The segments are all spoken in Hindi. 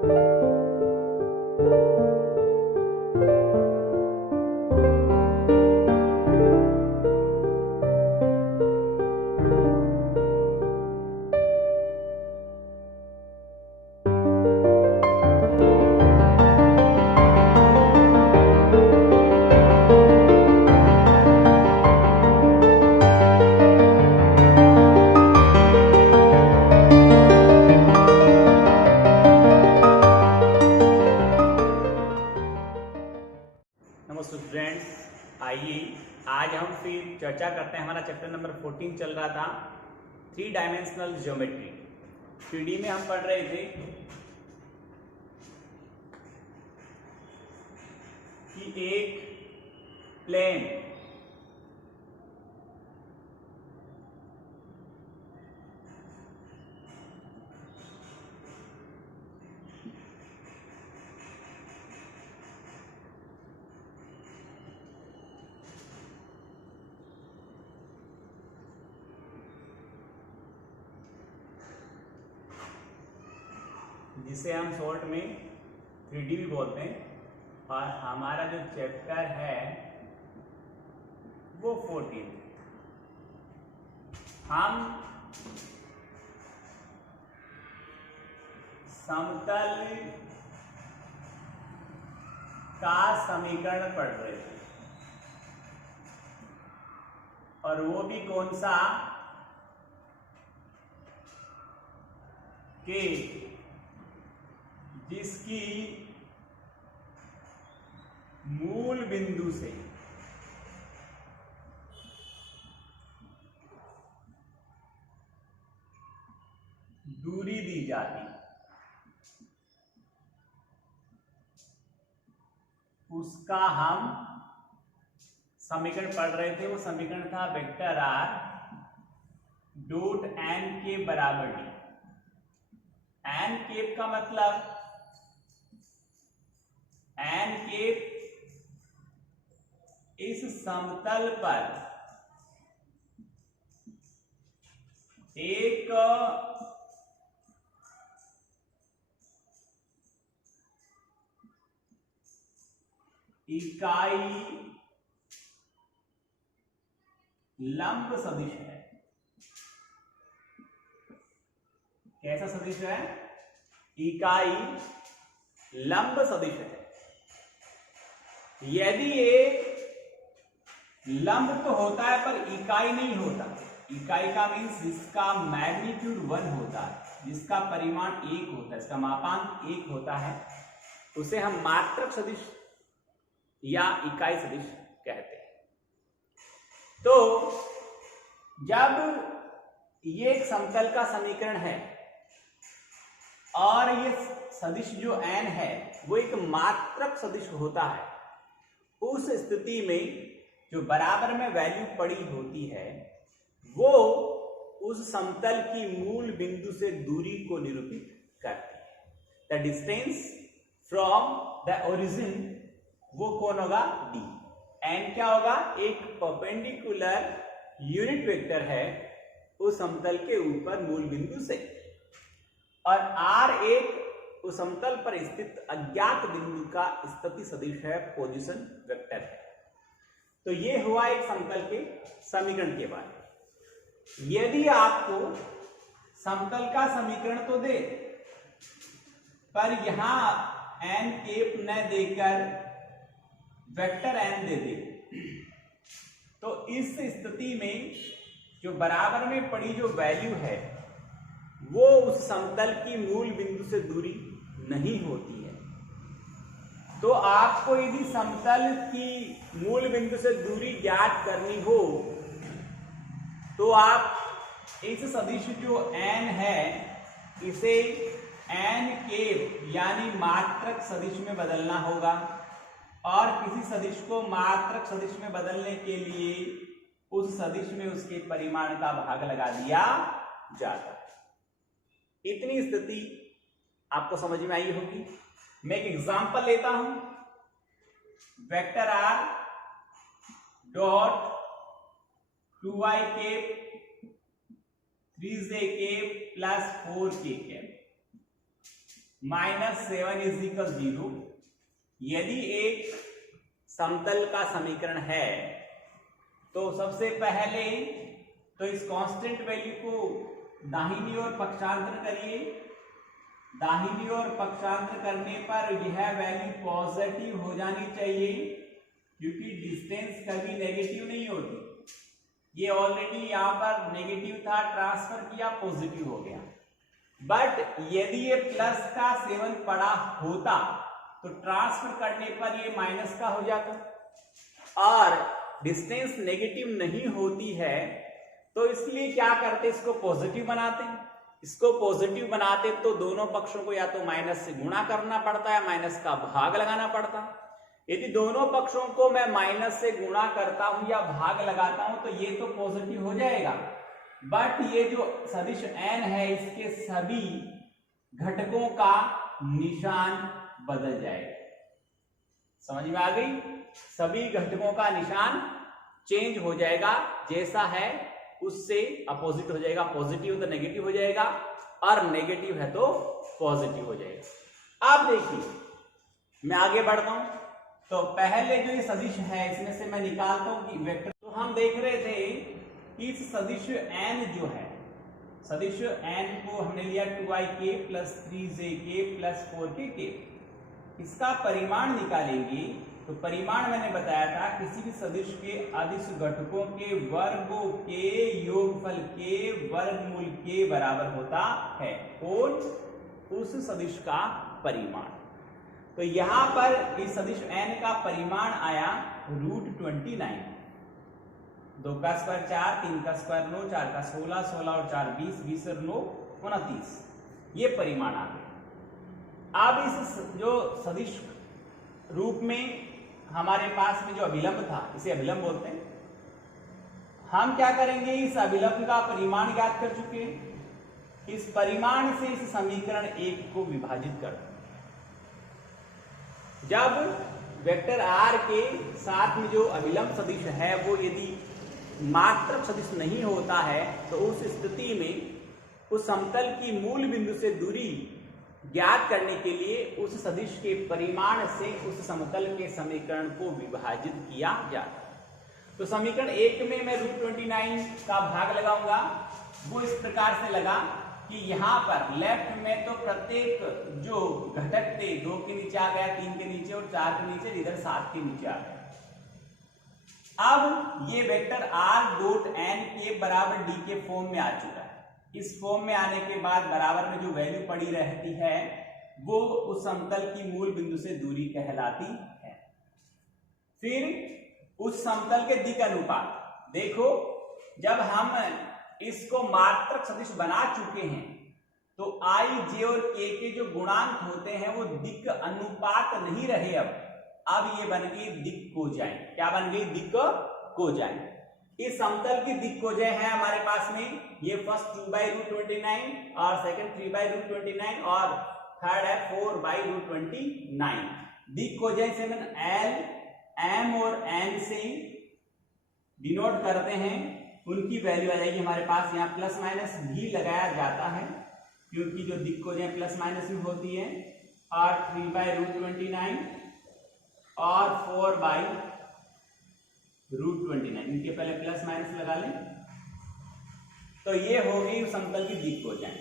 नमस्ते फ्रेंड्स, आइए आज हम फिर चर्चा करते हैं। हमारा चैप्टर नंबर 14 चल रहा था 3 डायमेंशनल ज्योमेट्री। 3D में हम पढ़ रहे थे कि एक प्लेन जिसे हम शॉर्ट में 3D भी बोलते हैं, और हमारा जो चैप्टर है वो 14। हम समतल का समीकरण पढ़ रहे थे, और वो भी कौन सा, कि जिसकी मूल बिंदु से दूरी दी जाती, उसका हम समीकरण पढ़ रहे थे। वो समीकरण था वेक्टर आर डॉट एन के बराबर डी। एन केप का मतलब एन केप इस समतल पर एक इकाई लंब सदिश है। कैसा सदिश है? इकाई लंब सदिश है। यदि एक लंब तो होता है पर इकाई नहीं होता। इकाई का मीन्स जिसका मैग्नीट्यूड 1 होता है, जिसका परिमाण 1 होता है, इसका मापांक 1 होता है, उसे हम मात्रक सदिश या इकाई सदिश कहते हैं। तो जब ये एक समतल का समीकरण है और ये सदिश जो n है वो एक मात्रक सदिश होता है, उस स्थिति में जो बराबर में वैल्यू पड़ी होती है वो उस समतल की मूल बिंदु से दूरी को निरूपित करती है। The distance from the origin वो कौन होगा? d। n क्या होगा? एक परपेंडिकुलर यूनिट वेक्टर है उस समतल के ऊपर मूल बिंदु से, और r एक उस समतल पर स्थित अज्ञात बिंदु का स्थिति सदिश है, पोजीशन वेक्टर है। तो ये हुआ एक समतल के समीकरण के बारे में। यदि आपको समतल का समीकरण तो दे पर यहां n केप न देकर वेक्टर n दे दे, तो इस स्थिति में जो बराबर में पड़ी जो वैल्यू है वो उस समतल की मूल बिंदु से दूरी नहीं होती है। तो आपको यदि समतल की मूल बिंदु से दूरी ज्ञात करनी हो तो आप इस सदिश जो n है इसे n केप यानी मात्रक सदिश में बदलना होगा, और किसी सदिश को मात्रक सदिश में बदलने के लिए उस सदिश में उसके परिमाण का भाग लगा दिया जाता है। इतनी स्थिति आपको समझ में आई होगी। मैं एक एग्जांपल लेता हूं। Vector r dot 2y cap 3j cap plus 4k cap. -7 is equal 0। यदि एक समतल का समीकरण है तो सबसे पहले तो इस कांस्टेंट वैल्यू को दाहिनी ओर पक्षांतर करिए। दाहिनी ओर पक्षांतर करने पर यह वैल्यू पॉजिटिव हो जानी चाहिए, क्योंकि डिस्टेंस कभी नेगेटिव नहीं होती। ये ऑलरेडी यहां पर नेगेटिव था, ट्रांसफर किया, पॉजिटिव हो गया। बट यदि ये प्लस का 7 पड़ा होता तो ट्रांसफर करने पर ये माइनस का हो जाता। और डिस्टेंस नेगेटिव नहीं होती है तो इसलिए क्या करते, इसको पॉजिटिव बनाते। इसको पॉजिटिव बनाते तो दोनों पक्षों को या तो माइनस से गुणा करना पड़ता है, माइनस का भाग लगाना पड़ता। यदि दोनों पक्षों को मैं माइनस से गुणा करता हूं या भाग लगाता हूं तो ये तो पॉजिटिव हो जाएगा। बट ये जो सदिश n है इसके सभी घटकों का निशान बदल जाएगा। समझ में आ गई? सभी घटकों का निशान चेंज हो जाएगा, जैसा है उससे अपोजिट हो जाएगा। पॉजिटिव तो नेगेटिव हो जाएगा और नेगेटिव है तो पॉजिटिव हो जाएगा। अब देखिए मैं आगे बढ़ता हूं। तो पहले जो ये सदिश है इसमें से मैं निकालता हूं कि वेक्टर। तो हम देख रहे थे कि इस सदिश n जो है, सदिश n को हमने लिया 2ik plus 3jk plus 4k। इसका परिमाण निकालेंगे तो परिमाण मैंने बताया था किसी भी सदिश के अदिश घटकों के वर्गों के योगफल के वर्गमूल के बराबर होता है और उस सदिश का परिमाण। तो यहां पर इस सदिश n का परिमाण आया √29। 2 का स्क्वायर 4, 3 का स्क्वायर 9, 4 का 16, 16 और 4 20, 20 और 9 29। ये परिमाण आ गया। अब इस जो सदिश रूप में हमारे पास में जो अभिलंब था, इसे अभिलंब बोलते हैं। हम क्या करेंगे, इस अभिलंब का परिमाण ज्ञात कर चुके हैं। इस परिमाण से इस समीकरण 1 को विभाजित कर दें। जब वेक्टर r के साथ में जो अभिलंब सदिश है वो यदि मात्रक सदिश नहीं होता है तो उस स्थिति में उस समतल की मूल बिंदु से दूरी ज्ञात करने के लिए उस सदिश के परिमाण से उस समतल के समीकरण को विभाजित किया जाता है। तो समीकरण 1 में मैं √29 का भाग लगाऊंगा। वो इस प्रकार से लगा कि यहां पर लेफ्ट में तो प्रत्येक जो घटक थे 2 के नीचे आ गया, 3 के नीचे और 4 के नीचे, इधर 7 के नीचे आ गया। अब ये वेक्टर r.n के बराबर d के फॉर्म में आ चुका है। इस फॉर्म में आने के बाद बराबर में जो वैल्यू पड़ी रहती है वो उस समतल की मूल बिंदु से दूरी कहलाती है। फिर उस समतल के दिक् अनुपात देखो, जब हम इसको मात्रक सदिश बना चुके हैं तो i, j और k के जो गुणांक होते हैं वो दिक् अनुपात नहीं रहे। अब ये बन गई दिक् कोजाएं। क्या बन गई? दिक् कोजाएं। इस समतल की दिक् कोजाएं है हमारे पास में, ये फर्स्ट 2/√29 और सेकंड 3/√29 और थर्ड है 4/√29। दिक् कोजाएं से हम L, M और N से डिनोट करते हैं। उनकी वैल्यू आ जाएगी हमारे पास। यहाँ प्लस माइनस भी लगाया जाता है क्योंकि जो दिक् कोजाएं प्लस माइनस में होती है। और 3/√29 और 4/√29, इनके पहले प्लस माइनस लगा लें। तो ये हो गई समतल की दिक् कोजाएं।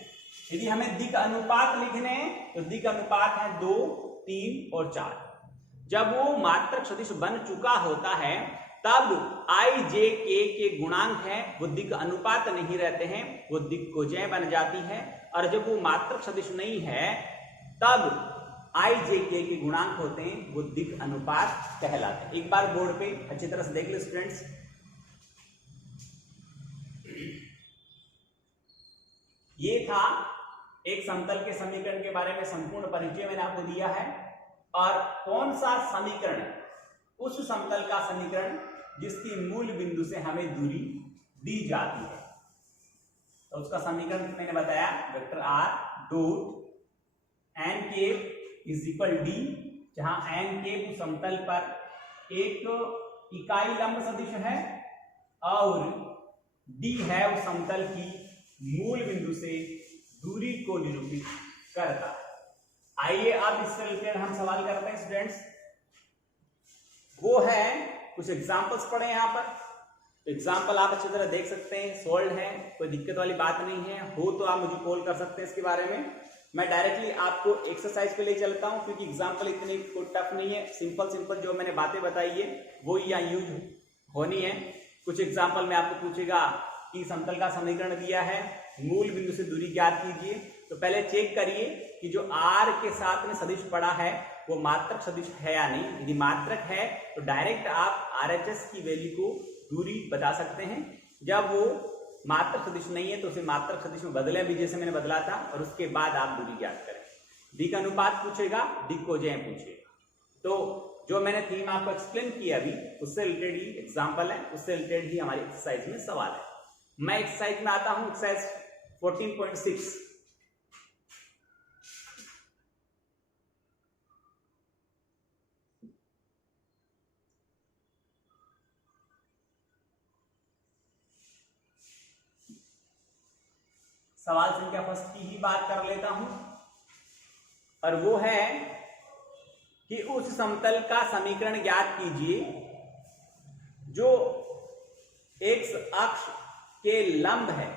यदि हमें दिक् अनुपात लिखने हैं तो दिक् अनुपात है 2, 3 और 4। जब वो मात्रक सदिश बन चुका होता है तब i, j, k के गुणांक हैं वो दिक् अनुपात नहीं रहते हैं, वो दिक् कोजाएं बन जाती है। और जब वो मात्रक सदिश नहीं है तब i, j, k के गुणांक होते हैं वो दिक् अनुपात कहलाते हैं। एक बार बोर्ड पे अच्छी तरह से देख लो स्टूडेंट्स। ये था एक समतल के समीकरण के बारे में संपूर्ण परिचय मैंने आपको दिया है। और कौन सा समीकरण? उस समतल का समीकरण जिसकी मूल बिंदु से हमें दूरी दी जाती है। तो उसका समीकरण मैंने बताया vector r.n is equal d, जहां n उस समतल पर एक इकाई लंब सदिश है और d है उस समतल की मूल बिंदु से दूरी को निरूपित करता है। आइए अब इससे रिलेटेड हम सवाल करते हैं स्टूडेंट्स। वो है कुछ एग्जांपल्स पढ़े यहाँ पर। एग्जाम्पल आप अच्छी तरह देख सकते हैं, सोल्व है, कोई दिक्कत वाली बात नहीं है। हो तो आप मुझे कॉल कर सकते हैं इसके बारे में। मैं डायरेक्टली आपको एक्सरसाइज पे ले चलता हूं, क्योंकि एग्जाम्पल इतनी कोई टफ नहीं है। सिंपल सिंपल जो मैंने बातें बताई है वो यहाँ यूज होनी है। कुछ एग्जाम्पल में आपको पूछेगा कि समतल का समीकरण दिया है, मूल बिंदु से दूरी ज्ञात कीजिए। तो पहले चेक करिए कि जो r के साथ में सदिश पड़ा है वो मात्रक सदिश है या नहीं। यदि मात्रक है तो डायरेक्ट आप RHS की वैल्यू को दूरी बता सकते हैं। जब वो मात्रक सदिश नहीं है तो उसे मात्रक सदिश में बदलें भी, जैसे मैंने बदला था, और उसके बाद आप दूरी ज्ञात करें। डी का अनुपात पूछेगा, डी को जय पूछेगा। तो जो मैंने थीम आपको एक्सप्लेन किया अभी, उससे रिलेटेड ही एग्जाम्पल है, उससे रिलेटेड ही हमारी एक्सरसाइज में सवाल है। मैं एक्सरसाइज में आता हूं, एक्सरसाइज 14.6। सवाल संख्या फर्स्ट की ही बात कर लेता हूं, और वो है कि उस समतल का समीकरण ज्ञात कीजिए जो एक्स अक्ष के लंब है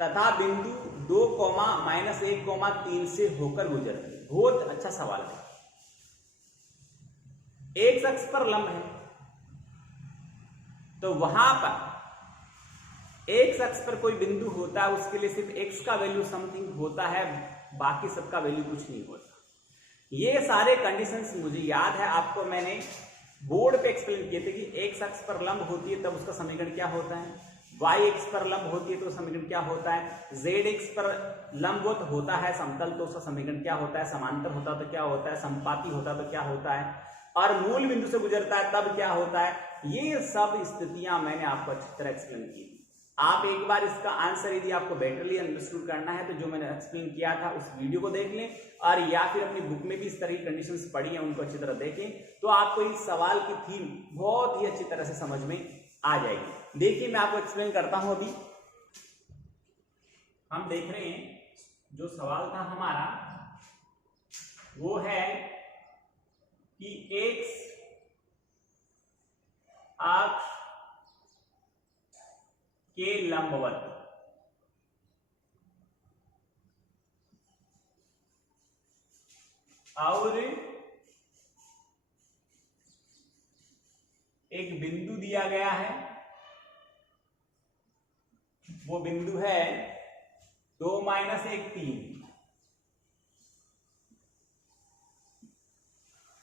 तथा बिंदु 2, -1, 3 से होकर गुजरती है। बहुत अच्छा सवाल है। एक्स अक्ष पर लंब है तो वहां पर एक्स अक्ष पर कोई बिंदु होता है, उसके लिए सिर्फ एक्स का वैल्यू समथिंग होता है, बाकी सबका वैल्यू कुछ नहीं होता। ये सारे कंडीशंस मुझे याद है, आपको मैंने बोर्ड पे एक्सप्लेन किए थे कि एक्स अक्ष पर लंब होती है तब उसका समीकरण क्या होता है, वाई एक्स पर लंब होती है तो समीकरण क्या होता है, जेड एक्स पर लंबवत होता है समतल तो उसका समीकरण क्या होता है, समांतर होता तो क्या होता है, समपाती होता तो क्या होता है, और मूल बिंदु से गुजरता है तब क्या होता है। ये सब स्थितियां मैंने आपको अच्छी तरह एक्सप्लेन की। आप एक बार इसका आंसर यदि आपको बेटरली अंडरस्टूड करना है तो जो मैंने एक्सप्लेन किया था उस वीडियो को देख लें, और या फिर अपनी बुक में भी इस तरह की कंडीशंस पढ़ी हैं उनको अच्छी तरह देखें, तो आपको इस सवाल की थीम बहुत ही अच्छी तरह से समझ में आ जाएगी। देखिए मैं आपको एक्सप्लेन करता हूं। अभी हम देख रहे हैं जो सवाल था हमारा वो है कि एक्स अक्ष के लंबवत और एक बिंदु दिया गया है, वो बिंदु है 2, -1, 3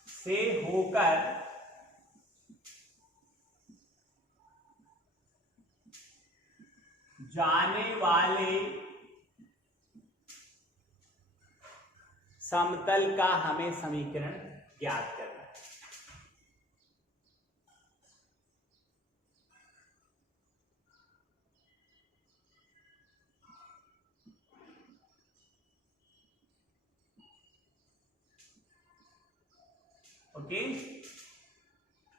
से होकर जाने वाले समतल का हमें समीकरण ज्ञात करना है। ओके,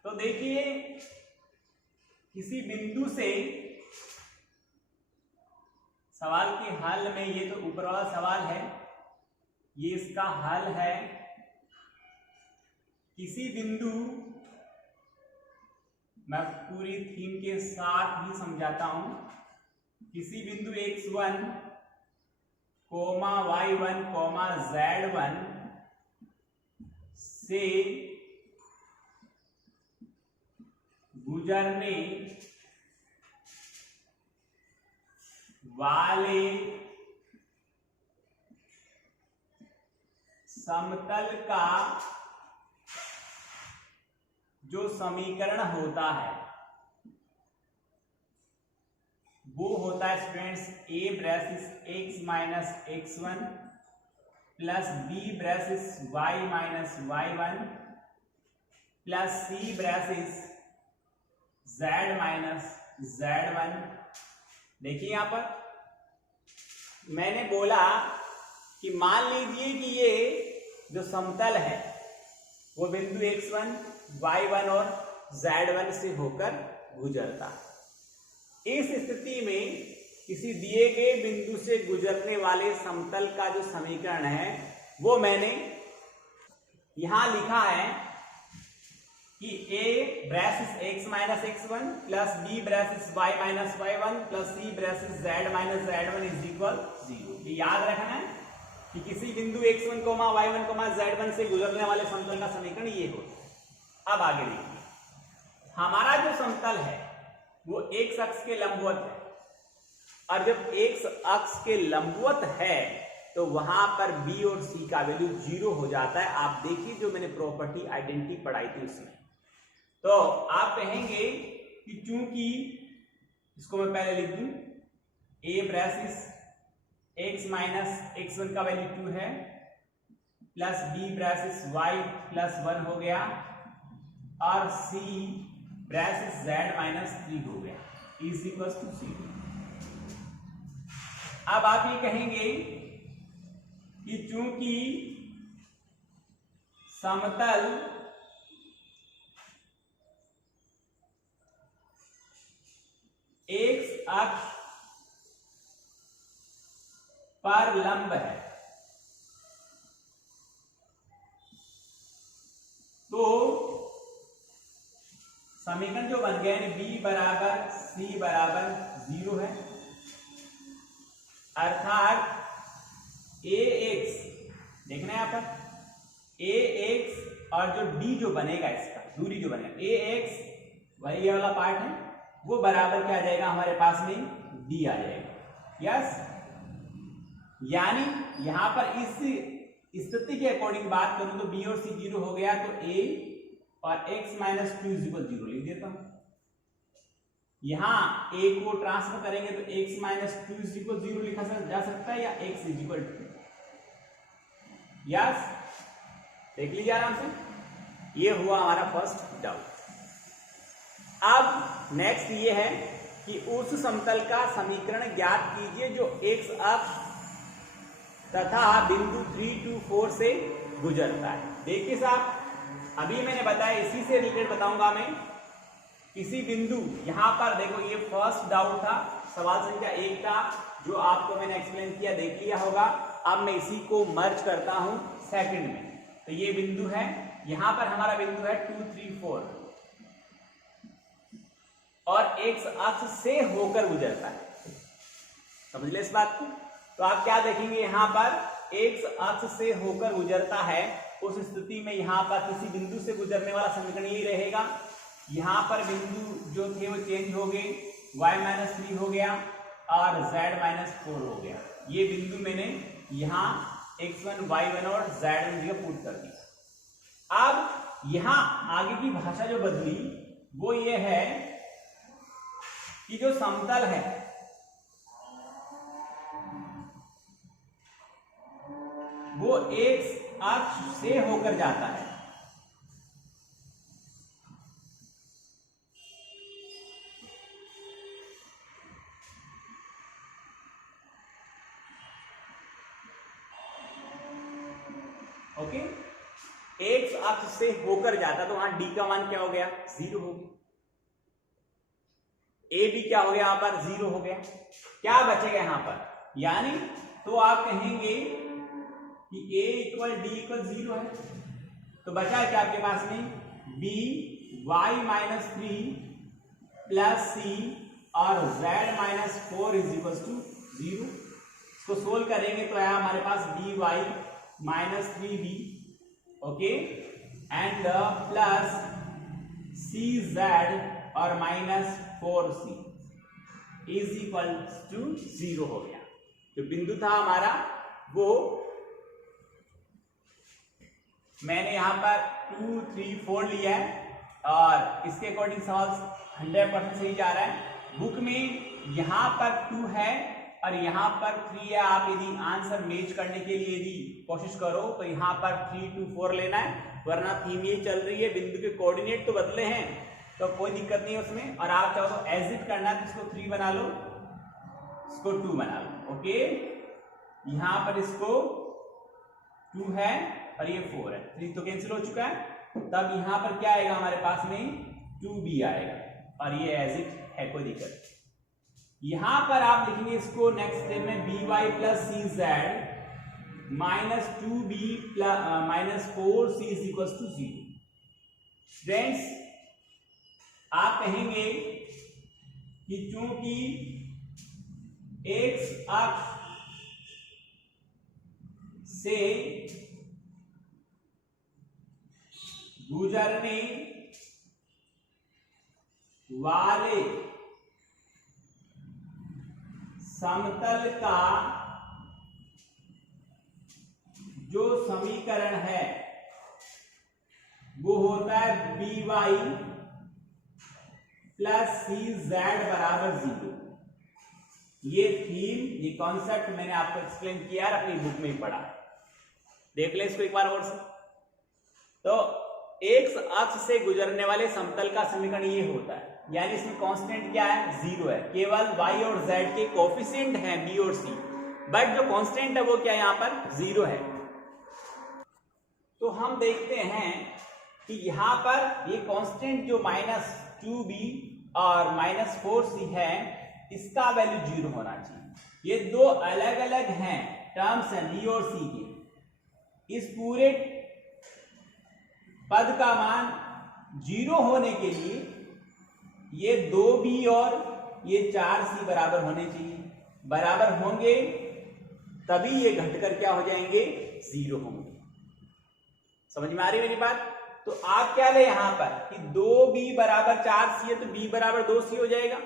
तो देखिए किसी बिंदु से सवाल के हल में, ये तो ऊपर वाला सवाल है, ये इसका हल है। किसी बिंदु, मैं पूरी थीम के साथ ही समझाता हूं, किसी बिंदु x1, y1, z1 से गुजरने वाले समतल का जो समीकरण होता है वो होता है students a ब्रैसिस x minus x1 plus b ब्रैसिस y minus y1 plus c ब्रैसिस z minus z1। देखिए यहां पर मैंने बोला कि मान लीजिए कि ये जो समतल है वो बिंदु x1, y1 और z1 से होकर गुजरता है। इस स्थिति में किसी दिए गए बिंदु से गुजरने वाले समतल का जो समीकरण है वो मैंने यहां लिखा है कि a bracket x minus x1 plus b bracket y minus y1 plus c bracket z minus z1 is equal 0। ये याद रखना है कि किसी बिंदु x1, y1, z1 से गुजरने वाले समतल का समीकरण ये हो। अब आगे देखिए, हमारा जो समतल है वो x अक्ष के लंबवत है, और जब x अक्ष के लंबवत है तो वहां पर b और c का वैल्यू 0 हो जाता है। आप देखिए जो मैंने प्रॉपर्टी आइडेंटिटी पढ़ाई थी उसमें, तो आप कहेंगे कि चूंकि इसको मैं पहले लिख दूं, a bracket x minus x1 का वैल्यू 2 है, plus b bracket y plus 1 हो गया, और c ब्रैकेट z माइनस 3 हो गया, इज इक्वल टू 0। अब आप ये कहेंगे कि चूंकि समतल x अक्ष पर लंब है, तो समीकरण जो बन गए b बराबर c बराबर 0 है, अर्थात ax, देखना है यहां पर ax और जो d जो बनेगा, इसका दूरी जो बनेगा ax, वही ये वाला पार्ट है, वो बराबर क्या आ जाएगा हमारे पास में d आ जाएगा। यस, यानी यहां पर इस स्थिति के अकॉर्डिंग बात करूं तो b और c 0 हो गया, तो a और x माइनस 2 इज इक्वल 0 लिख देता हूं। यहां a को ट्रांसफर करेंगे तो x माइनस 2 इज इक्वल 0 लिखा जा सकता है, या x इज इक्वल 2। यस, देख लीजिए आराम से, ये हुआ हमारा फर्स्ट डाउट। अब नेक्स्ट ये है कि उस समतल का समीकरण ज्ञात कीजिए जो x अक्ष तथा बिंदु 3, 2, 4 से गुजरता है। देखिए साहब, अभी मैंने बताया, इसी से रिलेटेड बताऊंगा मैं। किसी बिंदु, यहां पर देखो, ये फर्स्ट डाउट था, सवाल संख्या 1 का, जो आपको मैंने एक्सप्लेन किया, देख लिया होगा। अब मैं इसी को मर्ज करता हूं सेकंड में। तो ये बिंदु है, यहां पर हमारा बिंदु है 2, 3, 4, और x अक्ष से होकर गुजरता है। समझ ले इस बात को। तो आप क्या देखेंगे, यहां पर x अक्ष से होकर गुजरता है, उस स्थिति में यहां पर किसी बिंदु से गुजरने वाला समीकरण यही रहेगा। यहां पर बिंदु जो थे वो चेंज हो गए, y माइनस 3 हो गया और z माइनस 4 हो गया। ये बिंदु मैंने यहां x1, y1 और z1 जगह पुट कर दिया। अब यहां आगे की भाषा जो बदली वो ये है कि जो समतल है वो x अक्ष से होकर जाता है। ओके, x अक्ष से होकर जाता, तो वहां d का मान क्या हो गया, 0 हो गया। a b क्या हो गया, यहां पर 0 हो गया। क्या बचेगा यहां पर, यानी तो आप कहेंगे कि a इक्वल d इक्वल 0 है, तो बचा क्या आपके पास में, b y minus 3 plus c और z minus 4 is equal to 0। इसको सोल्व करेंगे तो आया हमारे पास dy minus 3b, okay, and plus cz और minus 4c is equal to 0 हो गया। जो बिंदु था हमारा वो मैंने यहां पर 2, 3, 4 लिया है, और इसके अकॉर्डिंग सवाल 100% सही जा रहा है। बुक में यहां पर 2 है और यहां पर 3 है। आप यदि आंसर मैच करने के लिए यदि कोशिश करो तो यहां पर 3, 2, 4 लेना है, वरना थीम ये चल रही है, बिंदु के कोऑर्डिनेट तो बदले हैं तो कोई दिक्कत नहीं है उसमें। और आप चाहो तो एजिट करना है तो इसको 3 बना लो, इसको 2 बना लो, ओके। यहां पर इसको 2 है और ये 4 है, 3 तो कैंसिल हो चुका है। तब यहां पर क्या आएगा हमारे पास में, 2b आएगा, और ये एजिट है, कोई दिक्कत। यहां पर आप लिखेंगे इसको नेक्स्ट स्टेप में by plus cz -2b -4c is equal to 0। Students, आप कहेंगे कि चूंकि एक्स अक्ष से गुजरने वाले समतल का जो समीकरण है वो होता है by प्लस सी जेड बराबर 0। ये थीम, ये कॉन्सेप्ट मैंने आपको एक्सप्लेन किया है, अपनी बुक में ही पढ़ा। देख ले इसको एक बार और से। तो एक्स अक्ष से गुजरने वाले समतल का समीकरण ये होता है, यानी इसमें कांस्टेंट क्या है? 0 है। केवल y और z के कोफिशिएंट हैं b और c, बट जो कांस्टेंट है वो क्या है? यहाँ पर 0 है। तो हम देखते हैं कि यहां पर ये कांस्टेंट जो -2b और -4c है, इसका वैल्यू 0 होना चाहिए। ये दो अलग अलग हैं, टर्म्स हैं b और c के। इस पूरे पद का मान 0 होने के लिए ये 2b और ये 4c बराबर होने चाहिए। बराबर होंगे तभी ये घटकर क्या हो जाएंगे? 0 होंगे। समझ में आ रही मेरी बात? तो आप क्या ले यहां पर कि 2b बराबर 4c है, तो b बराबर 2c हो जाएगा।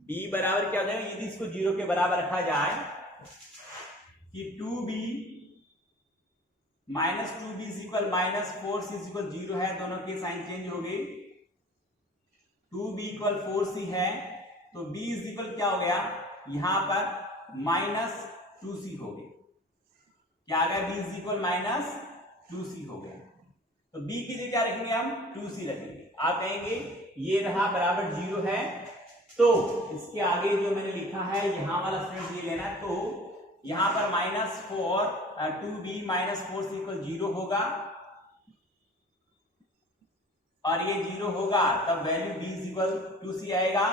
b बराबर क्या हो जाएगा? यदि इसको 0 के बराबर रखा जाए कि 2b -2b is equal -4c is equal 0 है, दोनों के साइन चेंज हो गए। 2b इक्वल 4c है, तो b इज इक्वल क्या हो गया? यहां पर -2c हो गया। क्या आ गया? b इज इक्वल -2c हो गया। तो b की जगह क्या रखेंगे हम? 2c रखेंगे। आप कहेंगे ये रहा बराबर 0 है, तो इसके आगे जो मैंने लिखा है यहां वाला स्टूडेंट ये लेना है। तो यहां पर -2b -4c इक्वल 0 होगा, और ये 0 होगा तब value b is equal 2c आएगा।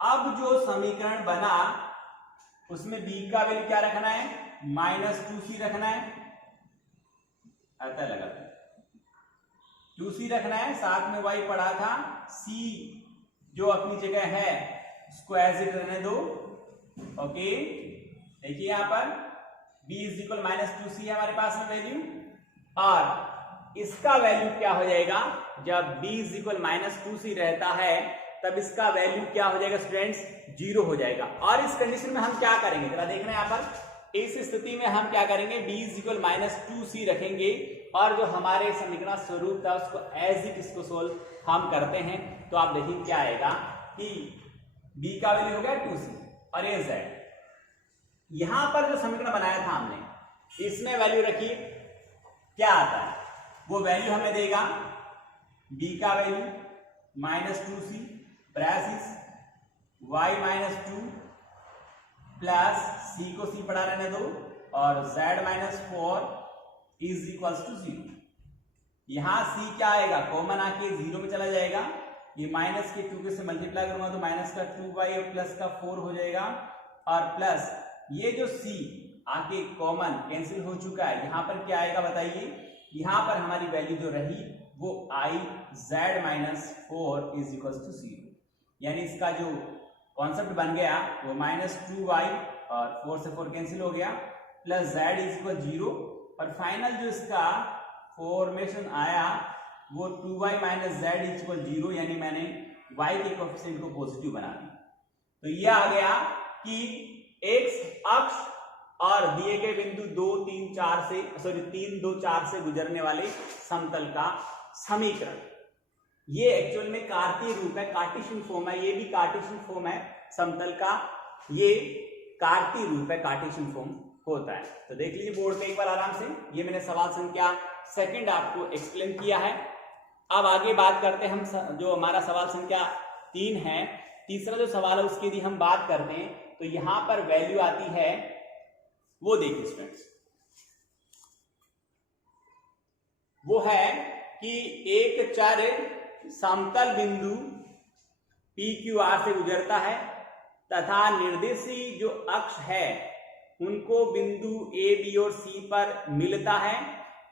अब जो समीकरण बना उसमें b का वैल्यू क्या रखना है? -2c रखना है। आता लगा 2c रखना है, साथ में y पढ़ा था, c जो अपनी जगह है उसको एज इट रहने दो। ओके, देखिए यहां पर b इज इक्वल -2c है हमारे पास में वैल्यू, और इसका वैल्यू क्या हो जाएगा? जब b इज इक्वल -2c रहता है तब इसका वैल्यू क्या हो जाएगा स्टूडेंट्स? 0 हो जाएगा। और इस कंडीशन में हम क्या करेंगे जरा देखना है यहाँ पर। इस स्थिति में हम क्या करेंगे? b इज इक्वल -2c रखेंगे, और जो हमारे समीकरण स्वरूप था उसको एज इट इसको सोल्व हम करते हैं। तो आप देखिए क्या आएगा कि b का वैल्यू हो गया 2c और ये z। यहां पर जो समीकरण बनाया था हमने, इसमें वैल्यू रखिए, क्या आता है? वो वैल्यू हमें देगा b का value -2c bracket y -2 plus c को c पढ़ा रहने दो, और z -4 इज इक्वल टू 0। यहां c क्या आएगा? कॉमन आके 0 में चला जाएगा। ये माइनस के 2 से मल्टीप्लाई करूंगा तो माइनस का 2y और प्लस का 4 हो जाएगा, और प्लस ये जो c आके कॉमन कैंसिल हो चुका है। यहां पर क्या आएगा बताइए? यहां पर हमारी वैल्यू जो रही वो आई z -4 इज इक्वल टू 0, यानी इसका जो कॉन्सेप्ट बन गया वो -2y और 4 से 4 कैंसिल हो गया, प्लस z इज इक्वल 0, और फाइनल जो इसका फॉर्मेशन आया वो 2y - z इज इक्वल 0, यानी मैंने y के कोएफिशिएंट को पॉजिटिव बना दिया। तो ये आ गया कि x अक्ष और दिए गए बिंदु 2, 3, 2, 4 से गुजरने वाले समतल का समीकरण। ये एक्चुअल में कार्तीय रूप है, कार्टेशियन फॉर्म है। ये भी कार्टेशियन फॉर्म है समतल का, ये कार्तीय रूप है, कार्टेशियन फॉर्म होता है। तो देख लीजिए बोर्ड पे एक बार आराम से। ये मैंने सवाल संख्या 2 आपको एक्सप्लेन किया है। अब आगे बात करते हैं हम, जो हमारा सवाल संख्या 3 है, तीसरा जो सवाल है उसकी यदि हम बात करते हैं तो यहां पर वैल्यू आती है, वो देखिए स्टूडेंट्स, वो है कि एक चर समतल बिंदु PQR से गुजरता है तथा निर्देशी जो अक्ष है उनको बिंदु ए, बी और सी पर मिलता है।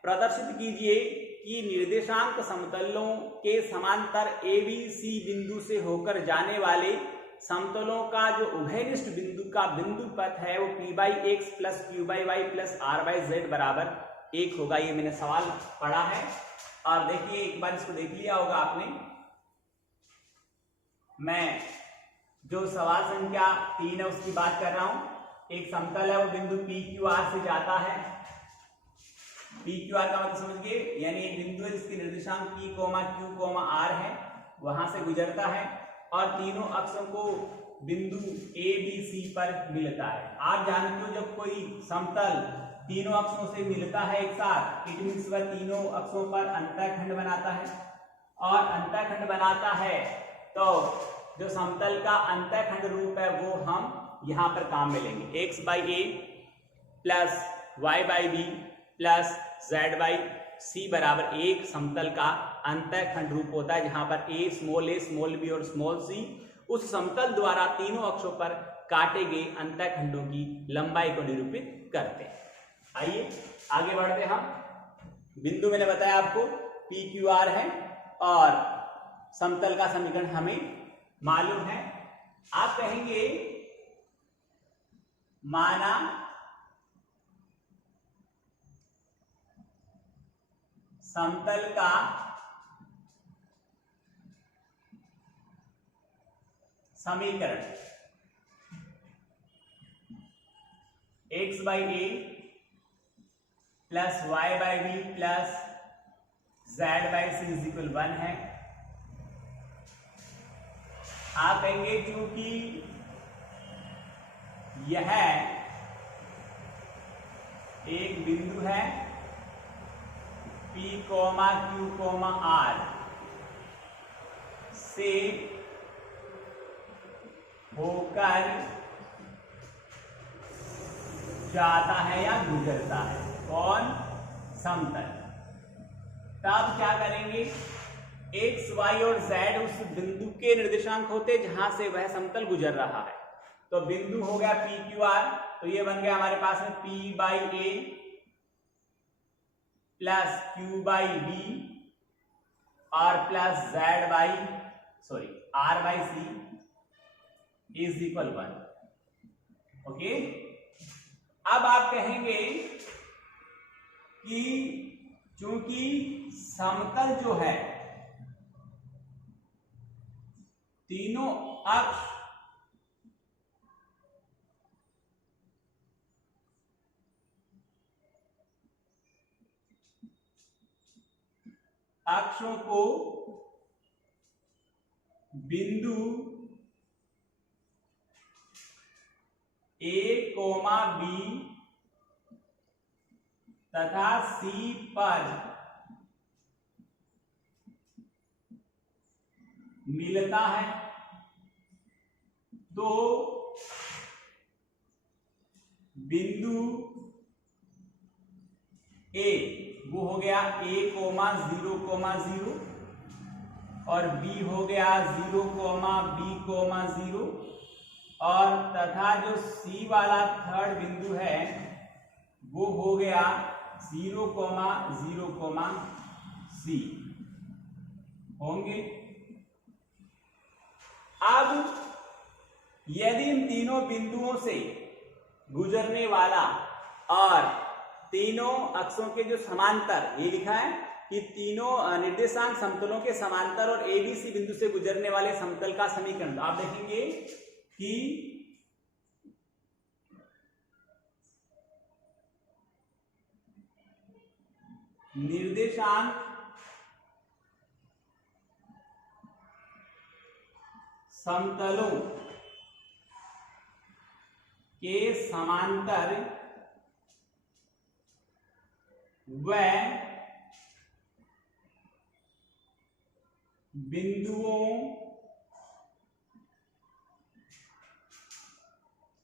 प्रदर्शित कीजिए कि निर्देशांक समतलों के समांतर ए बी सी बिंदु से होकर जाने वाले समतलों का जो उभयनिष्ठ बिंदु का बिंदु पथ है वो p by x plus q by y plus r by z बराबर 1 होगा। ये मैंने सवाल पढ़ा है और देखिए एक बार इसको देख लिया होगा आपने। मैं जो सवाल संख्या 3 है उसकी बात कर रहा हूं। एक समतल है वो बिंदु पी क्यू आर से जाता है। पी क्यू आर का मतलब समझिए, यानी एक बिंदु है जिसके निर्देशांक p, q, r है, वहां से गुजरता है और तीनों अक्षों को बिंदु ए बी सी पर मिलता है। आप जानते हो जब कोई समतल तीनों अक्षों से मिलता है एक साथ, इट मींस वह तीनों अक्षों पर अंतःखंड बनाता है और अंतःखंड बनाता है तो जो समतल का अंतःखंड रूप है वो हम यहां पर काम में लेंगे। x by a plus y by b plus z by c बराबर एक समतल का अंतःखंड रूप होता है, जहां पर ए, स्मॉल बी और स्मॉल सी उस समतल द्वारा तीनों अक्षों पर काटे गए अंतःखंडों की लंबाई को निरूपित करते हैं। आइए आगे बढ़ते हम। बिंदु मैंने बताया आपको पी क्यू आर है और समतल का समीकरण हमें मालूम है। आप कहेंगे माना समतल का समीकरण x by a plus y by b plus z by c is equal 1 है। आप कहेंगे क्योंकि यह एक बिंदु है P, Q, R से होकर जाता है या गुजरता है कौन, समतल। तब क्या करेंगे, x, y और z उस बिंदु के निर्देशांक होते जहां से वह समतल गुजर रहा है। तो बिंदु हो गया P Q R, तो ये बन गया हमारे पास में P by a plus Q by b और plus Z by R by c is equal 1। Okay, अब आप कहेंगे कि चूंकि समतल जो है तीनों अक्षों को बिंदु ए, बी तथा सी पर मिलता है, तो बिंदु ए वो हो गया a, 0, 0 और b हो गया 0, b, 0 और तथा जो c वाला थर्ड बिंदु है वो हो गया 0, 0, c होंगे। अब यदि इन तीनों बिंदुओं से गुजरने वाला और तीनों अक्षों के जो समांतर, ये लिखा है कि तीनों निर्देशांक समतलों के समांतर और एबीसी बिंदु से गुजरने वाले समतल का समीकरण, आप देखेंगे कि निर्देशांक समतलों के समांतर व बिंदुओं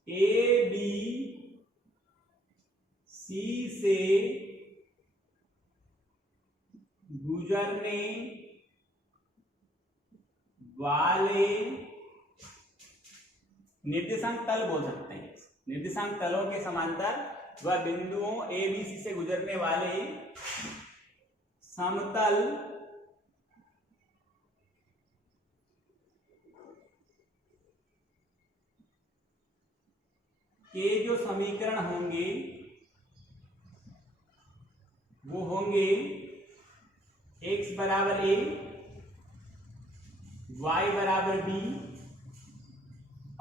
ए बी सी से गुजरने वाले निर्देशांक तल बोल सकते हैं, निर्देशांक तलों के समांतर व बिंदुओं ए बी सी से गुजरने वाले समतल के जो समीकरण होंगे वो होंगे x बराबर a, y बराबर b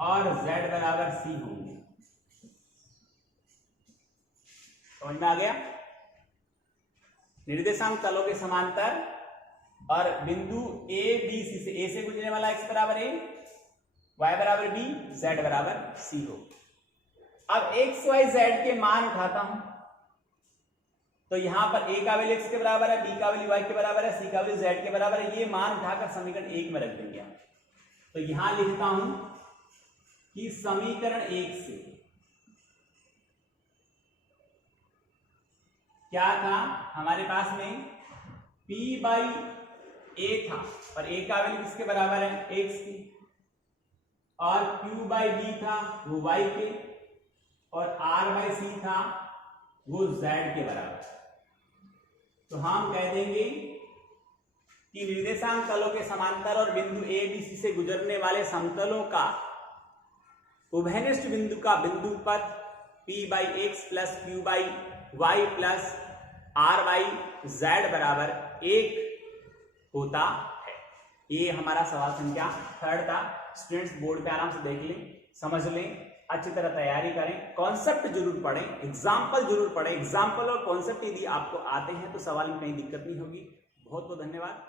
और z बराबर c होंगे। समझ में आ गया? निर्देशांक तलों के समांतर और बिंदु a b c से a से गुजरने वाला x बराबर a, y बराबर b, z बराबर c हो। अब x y z के मान उठाता हूं तो यहां पर a का वैल्यू x के बराबर है, b का वैल्यू y के बराबर है, c का वैल्यू z के बराबर है। ये मान उठाकर समीकरण 1 में रख देंगे। तो यहां लिखता हूं कि समीकरण 1 से क्या था हमारे पास में p बाई a था और a का वैल्यू किसके बराबर है, x की, और q बाई b था वो y के, और r बाई c था वो z के बराबर। तो हम कह देंगे कि निर्देशांक तलों के समांतर और बिंदु ए बी सी से गुजरने वाले समतलों का उभयनिष्ठ बिंदु का बिंदु पथ p by x plus q by y plus r by z बराबर 1 होता है। ये हमारा सवाल संख्या 3 था। स्टूडेंट्स बोर्ड पे आराम से देख लें, समझ लें, अच्छी तरह तैयारी करें, कॉन्सेप्ट जरूर पढ़ें, एग्जाम्पल जरूर पढ़ें। एग्जाम्पल और कॉन्सेप्ट यदि आपको आते हैं तो सवाल में कहीं दिक्कत नहीं होगी। बहुत बहुत धन्यवाद।